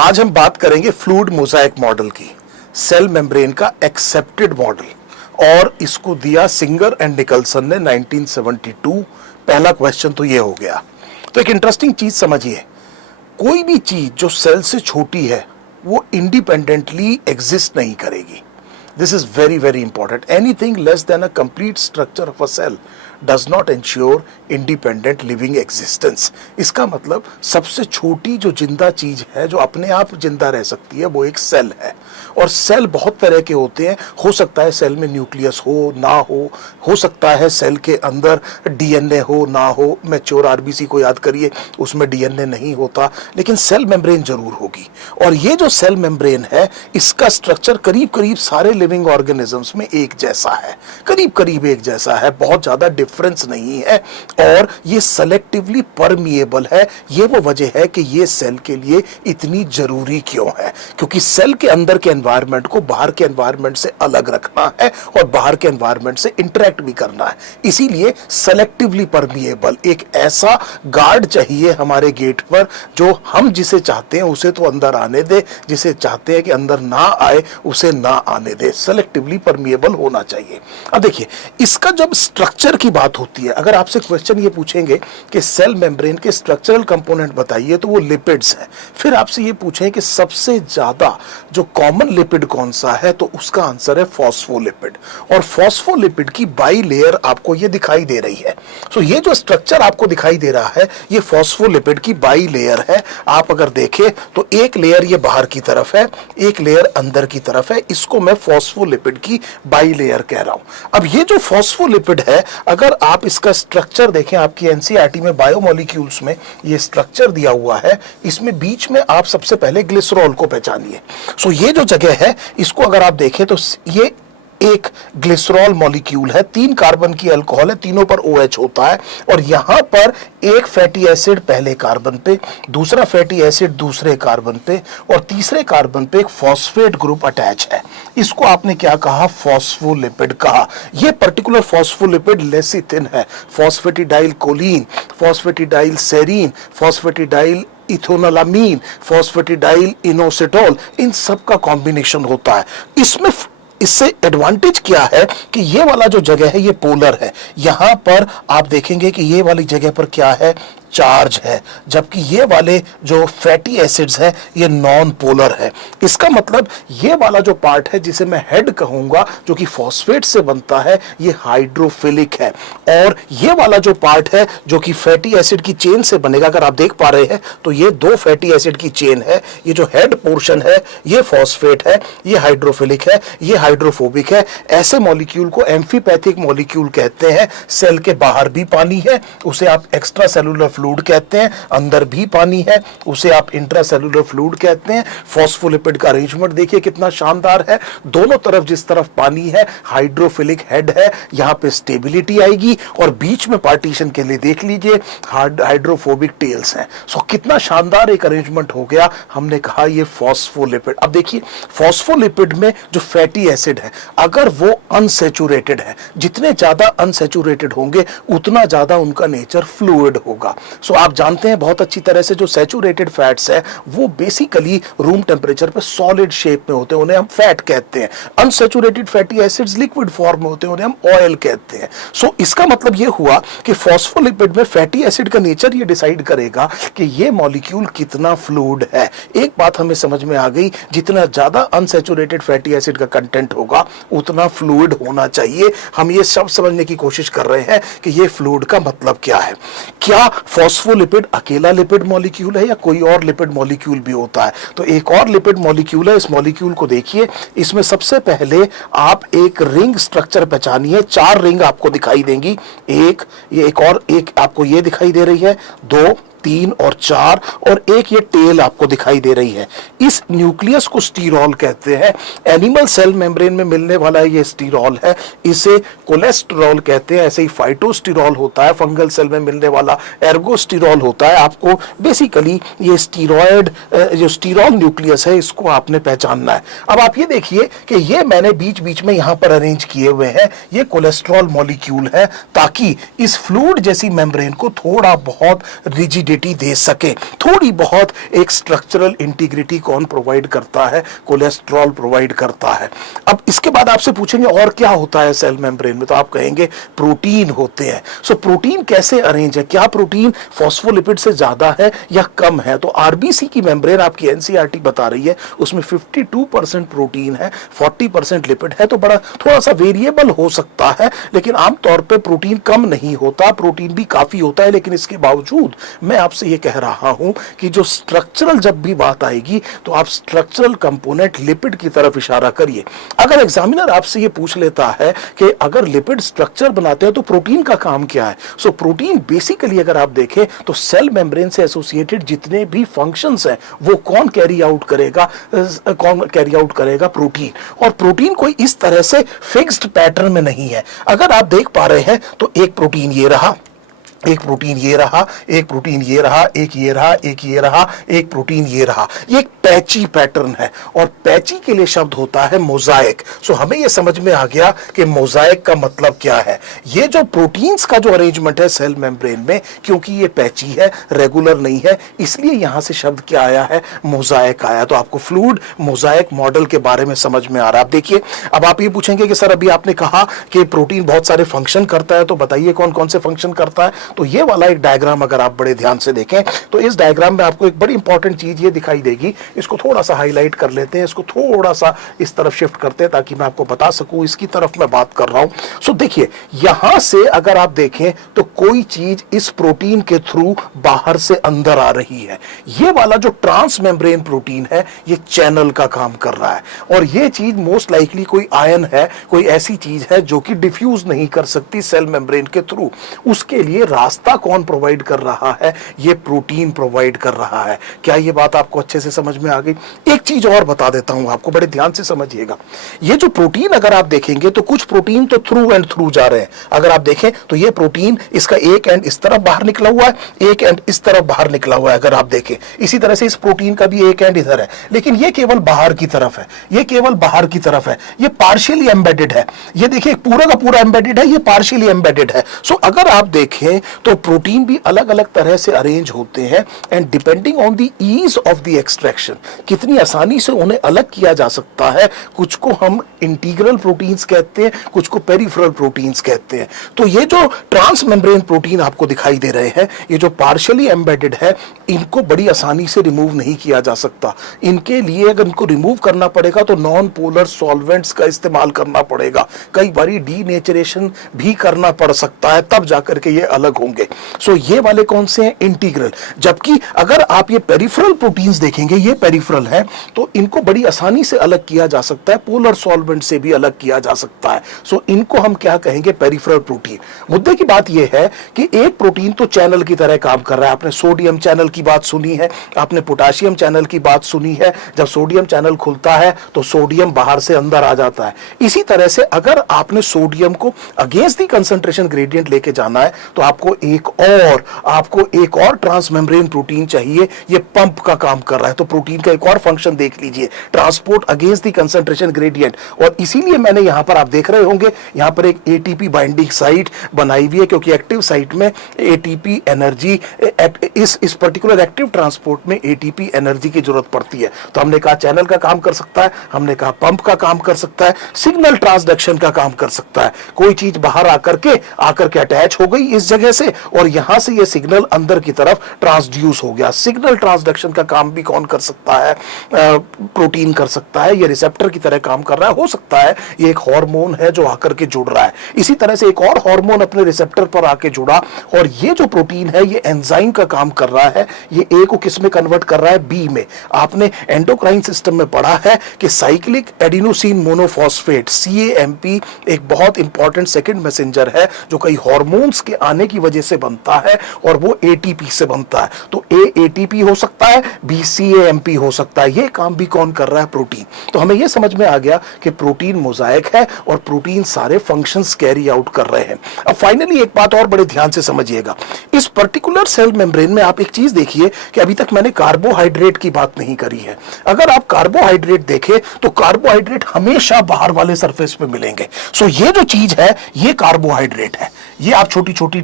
आज हम बात करेंगे फ्लूइड मोज़ाइक मॉडल की, सेल मेम्ब्रेन का एक्सेप्टेड मॉडल, और इसको दिया सिंगर एंड निकलसन ने 1972। पहला क्वेश्चन तो ये हो गया। तो एक इंटरेस्टिंग चीज समझिए, कोई भी चीज जो सेल से छोटी है वो इंडिपेंडेंटली एग्जिस्ट नहीं करेगी। This is very very important. Anything less than a complete structure of a cell does not ensure independent living existence. इसका मतलब सबसे छोटी जो जिंदा चीज है जो अपने आप जिंदा रह सकती है वो एक सेल है। और सेल बहुत तरह के होते हैं। हो सकता है सेल में न्यूक्लियस हो ना हो सकता है सेल के अंदर डीएनए हो ना हो। मैच्योर आरबीसी को याद करिए, उसमें डीएनए नहीं होता, लेकिन सेल मेम्ब्रेन जरूर होगी। और ये जो सेल मेम्ब्रेन है इसका स्ट्रक्चर करीब करीब सारे लिविंग ऑर्गेनिजम्स में एक जैसा है, करीब करीब एक जैसा है, बहुत ज्यादा डिफरेंस नहीं है। और ये सेलेक्टिवली परमिएबल है। ये वो वजह है कि ये सेल के लिए इतनी जरूरी क्यों है, क्योंकि सेल के अंदर के एनवायरनमेंट को बाहर के एनवायरनमेंट से अलग रखना है और बाहर के एनवायरनमेंट से इंटरेक्ट भी करना है। इसीलिए सेलेक्टिवली परमिएबल एक ऐसा गार्ड चाहिए हमारे गेट पर जो हम जिसे चाहते हैं उसे तो अंदर आने दे, जिसे चाहते हैं कि अंदर ना आए उसे ना आने दे। सेलेक्टिवली परमिएबल होना चाहिए। अब देखिए, इसका जब स्ट्रक्चर की बात होती है, अगर आपसे क्वेश्चन ये पूछेंगे कि सेल मेम्ब्रेन के स्ट्रक्चरल कंपोनेंट बताइए तो वो लिपिड्स हैं। फिर आपसे ये पूछें कि सबसे ज्यादा जो कॉमन लिपिड कौन सा है, तो उसका आंसर है फॉस्फोलिपिड। और फॉस्फोलिपिड की बाई लेयर आपको ये दिखाई दे रही है। सो ये जो स्ट्रक्चर आपको दिखाई दे रहा है ये फॉस्फोलिपिड की बाई लेयर है। आप अगर देखें तो एक लेयर ये बाहर की तरफ है, एक लेयर अंदर की तरफ है। इसको मैं फॉस्फोलिपिड की बाई लेयर कह रहा हूं। अब ये जो फॉस्फोलिपिड है, अगर आप इसका स्ट्रक्चर देखें, आपकी एनसीईआरटी में बायोमोलिक्यूल्स में ये स्ट्रक्चर दिया हुआ है, इसमें बीच में आप सबसे पहले ग्लिसरॉल को पहचानिए। सो ये जो जगह है इसको अगर आप देखें तो ये एक ग्लिसरॉल मॉलिक्यूल है, 3 कार्बन की अल्कोहल है, तीनों पर OH होता है। और यहां पर एक फैटी एसिड पहले कार्बन पे, दूसरा फैटी एसिड दूसरे कार्बन पे, और तीसरे कार्बन पे एक फॉस्फेट ग्रुप अटैच है। इसको आपने क्या कहा? फॉस्फोलिपिड कहा। यह पर्टिकुलर फॉस्फोलिपिड लेसिथिन है। Phosphatidyl choline, phosphatidyl serine, phosphatidyl ethanolamine, phosphatidyl inositol, इन सब का कॉम्बिनेशन होता है। इससे एडवांटेज क्या है कि ये वाला जो जगह है ये पोलर है। यहां पर आप देखेंगे कि ये वाली जगह पर क्या है? चार्ज है, जबकि ये वाले जो फैटी एसिड्स हैं ये नॉन पोलर है। इसका मतलब ये वाला जो पार्ट है जिसे मैं हेड कहूंगा, जो कि फॉस्फेट से बनता है, ये हाइड्रोफिलिक है। और ये वाला जो पार्ट है जो कि फैटी एसिड की चेन से बनेगा, अगर आप देख पा रहे हैं तो ये 2 फैटी एसिड की चेन है। ये जो हेड पोर्शन है ये फॉस्फेट है, ये हाइड्रोफिलिक है, ये हाइड्रोफोबिक है। ऐसे मॉलिक्यूल को एम्फीपैथिक मॉलिक्यूल कहते हैं। सेल के बाहर भी पानी है, उसे आप एक्स्ट्रा सेलुलर फ्लूइड कहते हैं। अंदर भी पानी है, उसे आप इंट्रासेलुलर फ्लूइड कहते हैं। फॉस्फोलिपिड का अरेंजमेंट देखिए कितना शानदार है। दोनों तरफ जिस तरफ पानी है, हाइड्रोफिलिक हेड है, यहां पे स्टेबिलिटी आएगी। और बीच में पार्टीशन के लिए देख लीजिए हाइड्रोफोबिक टेल्स हैं। सो कितना शानदार एक अरेंजमेंट हो गया। हमने कहा ये फॉस्फोलिपिड। अब देखिए, फॉस्फोलिपिड में जो फैटी एसिड है अगर वो अनसैचुरेटेड है, जितने ज्यादा अनसैचुरेटेड होंगे उतना ज्यादा उनका नेचर फ्लूइड होगा। सो आप जानते हैं बहुत अच्छी तरह से जो सैचुरेटेड फैट्स है वो बेसिकली रूम टेम्परेचर पे सॉलिड शेप में होते हैं, उन्हें हम फैट कहते हैं। Unsaturated fatty acids liquid form में होते हैं, उन्हें हम ऑयल कहते हैं। सो इसका मतलब ये हुआ कि फॉस्फोलिपिड में फैटी एसिड का नेचर ये डिसाइड करेगा कि ये मॉलिक्यूल कितना फ्लूइड है। एक बात हमें समझ में आ गई, जितना ज्यादा अनसैचुरेटेड फैटी एसिड का कंटेंट होगा उतना फ्लूइड होना चाहिए। हम ये सब समझने की कोशिश कर रहे हैं कि ये फ्लूइड का मतलब क्या है। क्या फॉस्फोलिपिड अकेला लिपिड मॉलिक्यूल है या कोई और लिपिड मॉलिक्यूल भी होता है? तो एक और लिपिड मॉलिक्यूल है। इस मॉलिक्यूल को देखिए, इसमें सबसे पहले आप एक रिंग स्ट्रक्चर पहचानिए। 4 रिंग आपको दिखाई देंगी। एक और एक आपको ये दिखाई दे रही है, 2, 3 और 4, और एक ये टेल आपको दिखाई दे रही है। इस न्यूक्लियस को स्टीरॉल कहते हैं। एनिमल सेल मेम्ब्रेन में मिलने वाला ये स्टीरॉल है, इसे कोलेस्टेरॉल कहते हैं। ऐसे ही फाइटोस्टीरॉल होता है, फंगल सेल में मिलने वाला एर्गोस्टीरॉल होता है। आपको बेसिकली ये स्टीरॉयड जो स्टीरॉल न्यूक्लियस है इसको आपने पहचानना है। अब आप ये देखिए कि ये मैंने बीच बीच में यहां पर अरेंज किए हुए हैं, ये कोलेस्ट्रॉल मॉलिक्यूल है, ताकि इस फ्लूइड जैसी मेम्ब्रेन को थोड़ा बहुत रिजिड एसिडिटी दे सके। थोड़ी बहुत एक स्ट्रक्चरल इंटीग्रिटी कौन प्रोवाइड करता है? कोलेस्ट्रॉल प्रोवाइड करता है। अब इसके बाद आपसे पूछेंगे और क्या होता है सेल मेम्ब्रेन में, तो आप कहेंगे प्रोटीन होते हैं। सो प्रोटीन कैसे अरेंज है? क्या प्रोटीन फॉस्फोलिपिड से ज्यादा है या कम है? तो आरबीसी की मेम्ब्रेन आपकी एनसीईआरटी बता रही है उसमें 52% प्रोटीन है, 40% लिपिड है। तो बड़ा थोड़ा सा वेरिएबल हो सकता है, लेकिन आमतौर पे प्रोटीन कम नहीं होता, प्रोटीन भी काफी होता है। लेकिन इसके बावजूद मैं आपसे ये कह रहा हूं कि जो स्ट्रक्चरल जब भी बात आएगी तो आप स्ट्रक्चरल कंपोनेंट लिपिड की तरफ इशारा करिए। अगर एग्जामिनर आपसे ये पूछ लेता है कि अगर लिपिड स्ट्रक्चर बनाते हैं तो प्रोटीन का काम क्या है, सो प्रोटीन बेसिकली अगर आप देखें तो सेल मेम्ब्रेन से एसोसिएटेड जितने भी फंक्शंस हैं वो कौन कैरी आउट करेगा? प्रोटीन। और प्रोटीन कोई इस तरह से फिक्स्ड पैटर्न में नहीं है। अगर आप देख पा रहे हैं तो एक प्रोटीन ये रहा, एक प्रोटीन ये रहा, एक प्रोटीन ये रहा, एक ये रहा, एक ये रहा, एक प्रोटीन ये रहा। ये एक पैची पैटर्न है और पैची के लिए शब्द होता है मोजाइक। सो हमें ये समझ में आ गया कि मोजाइक का मतलब क्या है। ये जो प्रोटीन्स का जो अरेंजमेंट है सेल मेम्ब्रेन में, क्योंकि ये पैची है, रेगुलर नहीं है, इसलिए यहां से शब्द क्या आया है? मोजाइक आया। तो आपको फ्लूइड मोजाइक मॉडल के बारे में समझ में आ रहा है। आप देखिए, अब आप ये पूछेंगे कि सर अभी आपने कहा कि प्रोटीन बहुत सारे फंक्शन करता है, तो बताइए कौन कौन से फंक्शन करता है। तो ये वाला एक डायग्राम अगर आप बड़े ध्यान से देखें तो इस डायग्राम में आपको एक बड़ी इंपॉर्टेंट चीज ये दिखाई देगी। इसको थोड़ा सा हाईलाइट कर लेते हैं, इसको थोड़ा सा इस तरफ शिफ्ट करते हैं ताकि मैं आपको बता सकूं इसकी तरफ मैं बात कर रहा हूं। सो देखिए, यहां से अगर आप देखें तो कोई चीज इस प्रोटीन के थ्रू बाहर से अंदर आ रही है। ये वाला जो ट्रांस मेम्ब्रेन प्रोटीन है ये चैनल का काम कर रहा है और ये चीज मोस्ट लाइकली कोई आयन है, कोई ऐसी चीज है जो कि डिफ्यूज नहीं कर सकती सेल मेम्ब्रेन के थ्रू। उसके लिए रास्ता कौन प्रोवाइड कर रहा है? ये प्रोटीन प्रोवाइड कर रहा है। क्या ये बात आपको अच्छे से समझ में आ गई? एक चीज और बता देता हूं आपको, बड़े ध्यान से समझिएगा। ये जो प्रोटीन अगर आप देखेंगे तो कुछ प्रोटीन तो थ्रू एंड थ्रू जा रहे हैं। अगर आप देखें तो ये प्रोटीन, इसका एक एंड इस तरफ बाहर निकला हुआ है, एक एंड इस तरफ बाहर निकला हुआ है। अगर आप देखें इसी तरह से इस प्रोटीन का भी एक एंड इधर है, लेकिन ये केवल बाहर की तरफ है, ये केवल बाहर की तरफ है, ये पार्शियली एम्बेडेड है। ये देखिए पूरा का पूरा एम्बेडेड है, ये पार्शियली एम्बेडेड है। सो अगर आप देखें तो प्रोटीन भी अलग अलग तरह से अरेंज होते हैं and depending on the ease of the extraction, कितनी आसानी से उन्हें अलग किया जा सकता है। कुछ को हम इंटीग्रल प्रोटीन्स कहते हैं, कुछ को पेरिफेरल प्रोटीन्स कहते हैं। तो ये जो ट्रांस मेम्ब्रेन प्रोटीन आपको दिखाई दे रहे हैं, ये जो पार्शियली एम्बेडेड है, इनको बड़ी आसानी से रिमूव नहीं किया जा सकता। इनके लिए अगर इनको रिमूव करना पड़ेगा तो नॉन पोलर सॉल्वेंट्स का इस्तेमाल करना पड़ेगा, कई बारी डीनेचरेशन भी करना पड़ सकता है, तब जाकर के ये अलग होंगे। सो ये वाले कौन से हैं? इंटीग्रल। जबकि अगर आप ये पेरिफेरल प्रोटीन्स देखेंगे, ये पेरिफेरल है, तो इनको बड़ी आसानी से अलग किया जा सकता है, पोलर सॉल्वेंट से भी अलग किया जा सकता है। सो इनको हम क्या कहेंगे? Peripheral protein. मुद्दे की बात यह है कि एक प्रोटीन तो चैनल की तरह काम कर रहा है। आपने सोडियम चैनल की बात सुनी है, आपने पोटाशियम चैनल की बात सुनी है। जब सोडियम चैनल खुलता है तो सोडियम बाहर से अंदर आ जाता है। इसी तरह से अगर आपने सोडियम को अगेंस्ट द कंसंट्रेशन ग्रेडियंट लेके जाना है तो आपको एक और ट्रांस मेम्ब्रेन प्रोटीन चाहिए। ये पंप का काम कर रहा है। तो प्रोटीन का एक और फंक्शन देख लीजिए, transport against the concentration gradient. और इसीलिए मैंने यहां पर, आप देख रहे होंगे, यहां पर एक एटीपी बाइंडिंग साइट बनाई हुई है, क्योंकि एक्टिव साइट में एटीपी एनर्जी, इस पर्टिकुलर एक्टिव ट्रांसपोर्ट में एटीपी एनर्जी की जरूरत पड़ती है। तो हमने कहा चैनल का काम कर सकता है, हमने कहा पंप का काम कर सकता है, सिग्नल ट्रांसडक्शन का काम कर सकता है। कोई चीज बाहर आकर के अटैच हो गई इस जगह से और यहां से ये सिग्नल अंदर की तरफ ट्रांसड्यूस हो गया। सिग्नल ट्रांसडक्शन का काम भी कौन कर सकता है? प्रोटीन कर सकता है। ये रिसेप्टर की तरह काम कर रहा है। हो सकता है ये एक हार्मोन है जो आकर के जुड़ रहा है। इसी तरह से एक और हार्मोन अपने रिसेप्टर पर आके जुड़ा और ये जो प्रोटीन है ये एंजाइम का काम कर रहा है। ये ए को किस में कन्वर्ट कर रहा है? बी में। आपने एंडोक्राइन सिस्टम में पढ़ा है कि साइक्लिक एडिनोसिन मोनोफॉस्फेट, CAMP, एक बहुत इंपॉर्टेंट सेकंड मैसेंजर है जो कई हार्मोन्स के आने की वजह से बनता है और वो ATP से बनता है। तो A ATP हो सकता है, B CAMP हो सकता है। ये काम भी कौन कर रहा है? प्रोटीन। तो हमें यह समझ में आ गया कि प्रोटीन मोजाइक है और प्रोटीन सारे फंक्शंस कैरी आउट कर रहे हैं। अब फाइनली एक बात और बड़े ध्यान से समझिएगा, इस पर्टिकुलर सेल मेम्ब्रेन में आप एक चीज देखिए कि अभी तक मैंने कार्बोहाइड्रेट की बात नहीं करी है। अगर आप कार्बोहाइड्रेट देखें तो कार्बोहाइड्रेट हमेशा बाहर वाले सरफेस पे मिलेंगे। सो ये जो चीज है ये कार्बोहाइड्रेट है। ये आप छोटी छोटी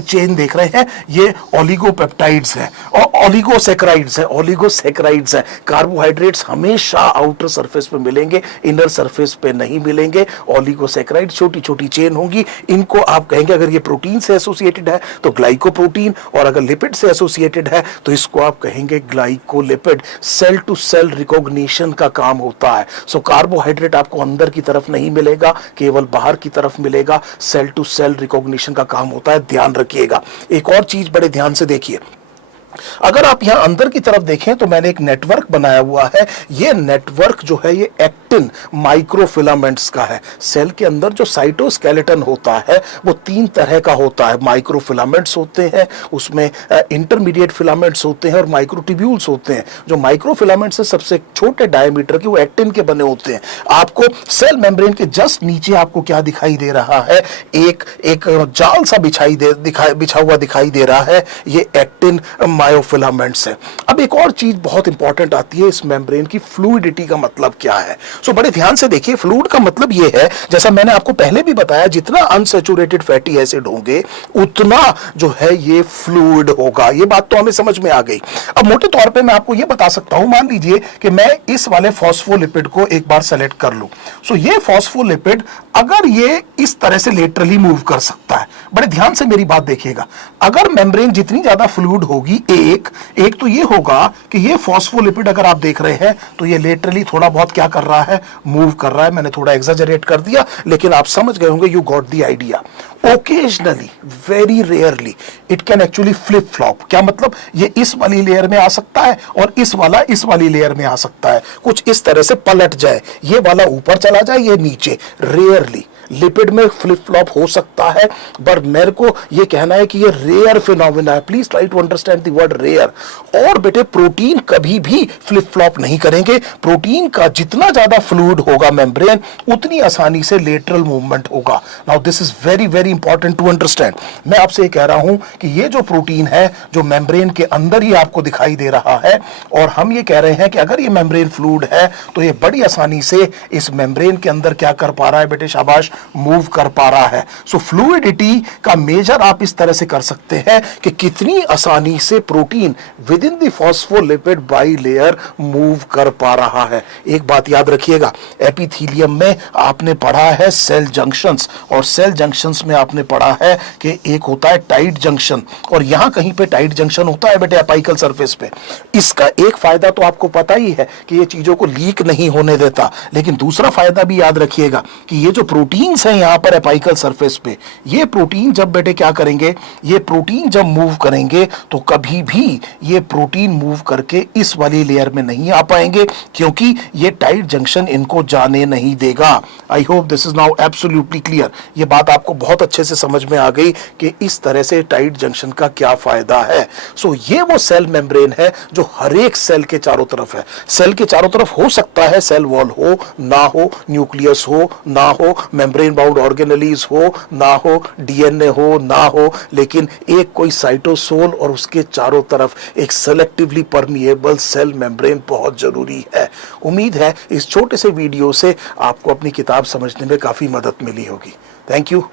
चेन देख रहे हैं, ये ओलिगोपेप्टाइड्स है और ओलिगोसैकेराइड्स है। ओलिगोसैकेराइड्स है, कार्बोहाइड्रेट्स हमेशा आउटर सरफेस पे मिलेंगे, इनर सरफेस पे नहीं मिलेंगे। ओलिगोसैकेराइड छोटी छोटी चेन होंगी, इनको आप कहेंगे अगर ये प्रोटीन से एसोसिएटेड है तो ग्लाइकोप्रोटीन, और अगर लिपिड से एसोसिएटेड है तो इसको आप कहेंगे glycolipid. Cell to cell recognition का काम होता है। सो कार्बोहाइड्रेट आपको अंदर की तरफ नहीं मिलेगा, केवल बाहर की तरफ मिलेगा। सेल टू सेल रिकॉग्निशन का काम होता है, ध्यान रखिएगा। एक और चीज बड़े ध्यान से देखिए, अगर आप यहां अंदर की तरफ देखें तो मैंने एक नेटवर्क बनाया हुआ है। ये नेटवर्क जो है ये एक्टिन माइक्रोफिलामेंट्स का है। सेल के अंदर जो साइटोस्केलेटन होता है वो 3 तरह का होता है। माइक्रोफिलामेंट्स होते हैं, उसमें इंटरमीडिएट फिलामेंट्स होते हैं और माइक्रोट्यूब्यूल्स होते हैं। जो माइक्रोफिलामेंट्स है सबसे छोटे डायमीटर के, वो एक्टिन के बने होते हैं। आपको सेल मेम्ब्रेन के जस्ट नीचे आपको क्या दिखाई दे रहा है, एक जाल सा बिछा हुआ दिखाई दे रहा है, ये एक्टिन मायोफिलामेंट्स है। अब एक और चीज बहुत इंपॉर्टेंट आती है इस मेम्ब्रेन की, फ्लूइडिटी का मतलब क्या है। सो बड़े ध्यान से देखिए, फ्लूइड का मतलब ये है, जैसा मैंने आपको पहले भी बताया, जितना अनसैचुरेटेड फैटी एसिड होंगे उतना जो है ये फ्लूइड होगा। ये बात तो हमें समझ में आ गई। अब मोटे तौर पे मैं आपको ये बता सकता हूं, मान लीजिए कि मैं इस वाले फॉस्फोलिपिड को एक बार सेलेक्ट कर लूं। सो ये फॉस्फोलिपिड अगर ये इस तरह से लेटरली मूव कर सकता है, बड़े ध्यान से मेरी बात देखिएगा, अगर मेम्ब्रेन जितनी ज्यादा फ्लूइड होगी, एक तो ये होगा कि ये फॉस्फोलिपिड अगर आप देख रहे हैं तो ये लेटरली थोड़ा बहुत क्या कर रहा है, मूव कर रहा है। मैंने थोड़ा एग्जैजरेट कर दिया, लेकिन आप समझ गए होंगे, you got the idea. Occasionally, very rarely, it can actually flip flop. क्या मतलब, ये इस वाली लेयर में आ सकता है और इस वाला इस वाली लेयर में आ सकता है, कुछ इस तरह से पलट जाए, ये वाला ऊपर चला जाए, ये नीचे। रेयरली लिपिड में फ्लिप फ्लॉप हो सकता है, पर मेरे को ये कहना है कि ये रेयर फिनोमेना है। Please try to understand the word rare. और बेटे प्रोटीन कभी भी फ्लिप फ्लॉप नहीं करेंगे। प्रोटीन का जितना ज्यादा फ्लूइड होगा मेम्ब्रेन, उतनी आसानी से लेटरल मूवमेंट होगा। Now this is very very important to understand. मैं आपसे ये कह रहा हूं कि ये जो प्रोटीन है जो मेम्ब्रेन के अंदर ही आपको दिखाई दे रहा है, और हम ये कह रहे हैं कि अगर ये मेम्ब्रेन फ्लूइड है तो ये बड़ी आसानी से इस मेम्ब्रेन के अंदर क्या कर पा रहा है बेटे, शाबाश, मूव कर पा रहा है। सो फ्लूइडिटी का मेजर आप इस तरह से कर सकते हैं कि कितनी आसानी से protein with in the phospholipid bilayer move कर पा रहा है। एक बात याद रखिएगा, एपिथेलियम में आपने पढ़ा है सेल जंक्शंस, और सेल जंक्शंस में आपने पढ़ा है कि एक होता है टाइट जंक्शन, और यहां कहीं पे टाइट जंक्शन होता है बेटे अपाइकल सरफेस पे। इसका एक फायदा तो आपको पता ही है कि ये चीजों को लीक नहीं होने देता, लेकिन दूसरा फायदा भी याद रखिएगा कि ये जो प्रोटीन्स हैं यहां पर अपाइकल सरफेस पे, ये प्रोटीन जब बेटे क्या करेंगे, ये प्रोटीन जब मूव करेंगे तो कभी भी ये प्रोटीन मूव करके इस वाली लेयर में नहीं आ पाएंगे, क्योंकि ये टाइट जंक्शन इनको जाने नहीं देगा। I hope this is now absolutely clear. ये बात आपको बहुत अच्छे से समझ में आ गई कि इस तरह से टाइट जंक्शन का क्या फायदा है। सो ये वो सेल मेम्ब्रेन है जो हर एक सेल के चारों तरफ है। सेल के चारों तरफ हो सकता है सेल वॉल हो ना हो, न्यूक्लियस हो ना हो, मेम्ब्रेन बाउंड ऑर्गेनेलीज हो ना हो, डीएनए हो ना हो, लेकिन एक कोई साइटोसोल और उसके चारों तरफ एक सेलेक्टिवली परमिएबल सेल मेम्ब्रेन बहुत जरूरी है। उम्मीद है इस छोटे से वीडियो से आपको अपनी किताब समझने में काफी मदद मिली होगी। Thank you.